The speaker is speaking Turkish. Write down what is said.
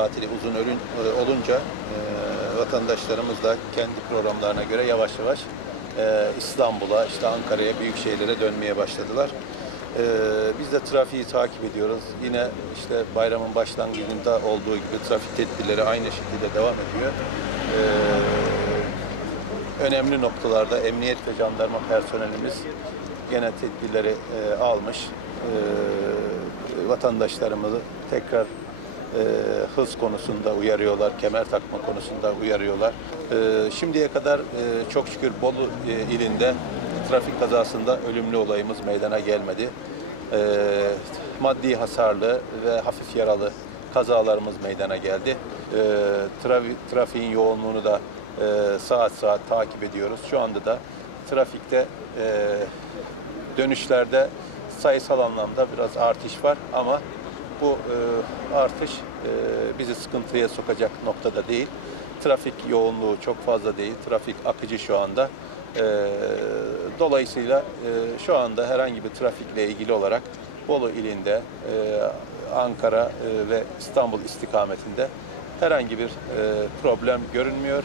tatili uzun olunca e, vatandaşlarımız da kendi programlarına göre yavaş yavaş e, İstanbul'a, işte Ankara'ya, büyük şehirlere dönmeye başladılar. E, biz de trafiği takip ediyoruz. Yine işte bayramın başlangıcında olduğu gibi trafik tedbirleri aynı şekilde devam ediyor. E, önemli noktalarda emniyet ve jandarma personelimiz gene tedbirleri e, almış. E, vatandaşlarımızı tekrar e, hız konusunda uyarıyorlar, kemer takma konusunda uyarıyorlar. E, şimdiye kadar e, çok şükür Bolu e, ilinde trafik kazasında ölümlü olayımız meydana gelmedi. E, maddi hasarlı ve hafif yaralı kazalarımız meydana geldi. E, trafi- trafiğin yoğunluğunu da e, saat saat takip ediyoruz. Şu anda da trafikte e, dönüşlerde sayısal anlamda biraz artış var ama bu e, artış e, bizi sıkıntıya sokacak noktada değil. Trafik yoğunluğu çok fazla değil. Trafik akıcı şu anda. E, dolayısıyla e, şu anda herhangi bir trafikle ilgili olarak Bolu ilinde, e, Ankara e, ve İstanbul istikametinde herhangi bir e, problem görünmüyor.